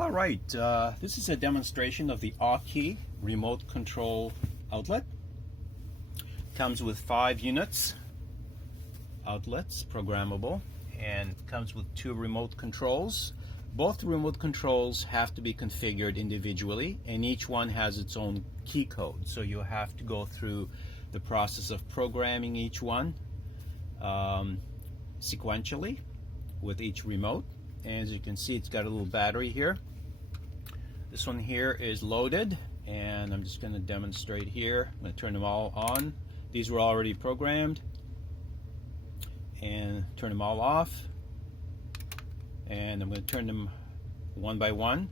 All right, this is a demonstration of the AUKey remote control outlet. Comes with 5 units, outlets, programmable, and comes with 2 remote controls. Both remote controls have to be configured individually, and each one has its own key code. So you have to go through the process of programming each one sequentially with each remote. And as you can see, it's got a little battery here. This one here is loaded, and I'm just going to demonstrate here. I'm going to turn them all on. These were already programmed, and turn them all off, and I'm going to turn them one by one.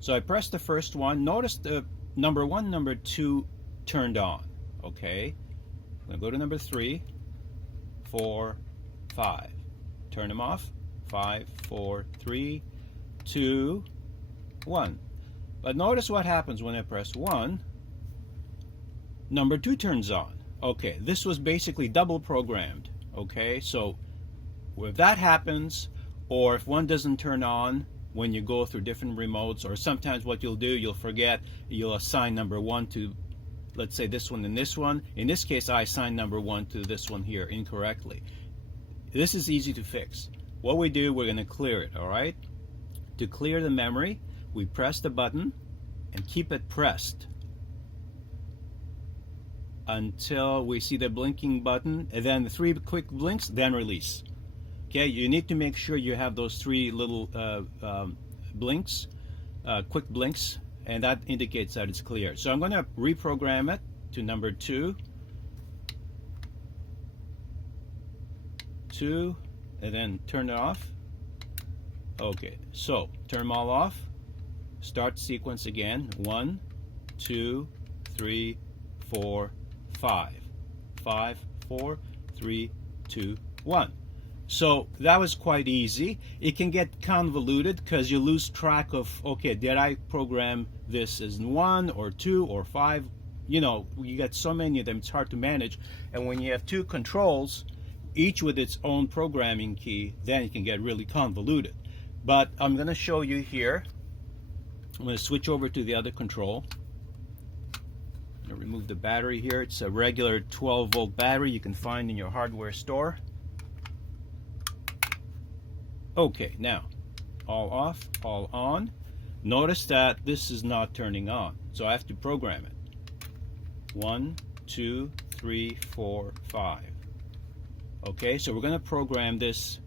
So I pressed the first one. Notice the number 1, number 2 turned on. Okay, I'm going to go to number 3, 4, 5. Turn them off. 5, 4, 3, 2, 1. But notice what happens when I press 1. Number 2 turns on. Okay, this was basically double programmed. Okay, so if that happens, or if one doesn't turn on when you go through different remotes, or sometimes what you'll do, you'll forget, you'll assign number 1 to, let's say, this one and this one. In this case, I assigned number 1 to this one here incorrectly. This is easy to fix. What we do, we're going to clear it, all right? To clear the memory, we press the button and keep it pressed until we see the blinking button, and then the 3 quick blinks, then release. Okay, you need to make sure you have those 3 little blinks, quick blinks, and that indicates that it's clear. So I'm going to reprogram it to number 2, and then turn it off. Okay, so turn them all off. Start sequence again. 1, 2, 3, 4, 5. 5, 4, 3, 2, 1. So that was quite easy. It can get convoluted because you lose track of, okay, did I program this as 1 or 2 or 5? You know, you get so many of them, it's hard to manage. And when you have 2 controls, each with its own programming key, then it can get really convoluted. But I'm going to show you here. I'm going to switch over to the other control. I'm going to remove the battery here. It's a regular 12-volt battery you can find in your hardware store. Okay, now all off, all on. Notice that this is not turning on, so I have to program it. 1, 2, 3, 4, 5. Okay, so we're going to program this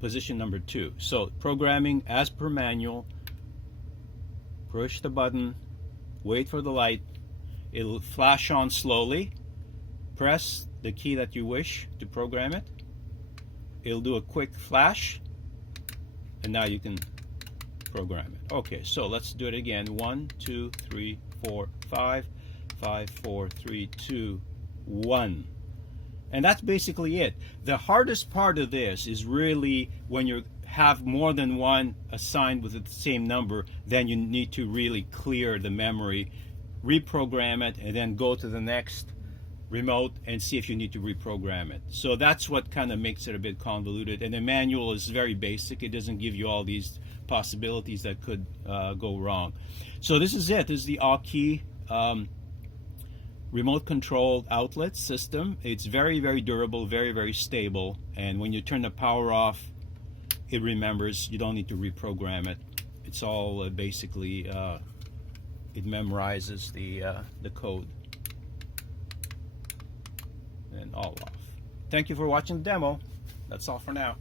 position number 2. So programming as per manual. Push the button, wait for the light. It'll flash on slowly. Press the key that you wish to program it. It'll do a quick flash, and now you can program it. Okay, so let's do it again. 1, 2, 3, 4, 5. 5, 4, 3, 2, 1. And that's basically it. The hardest part of this is really when you have more than one assigned with the same number, then you need to really clear the memory, reprogram it, and then go to the next remote and see if you need to reprogram it. So that's what kind of makes it a bit convoluted. And the manual is very basic. It doesn't give you all these possibilities that could go wrong. So this is it. This is the AUKey remote controlled outlet system. It's very, very durable, very, very stable, and when you turn the power off, it remembers. You don't need to reprogram it. It's all basically it memorizes the code, and all off. Thank you for watching the demo. That's all for now.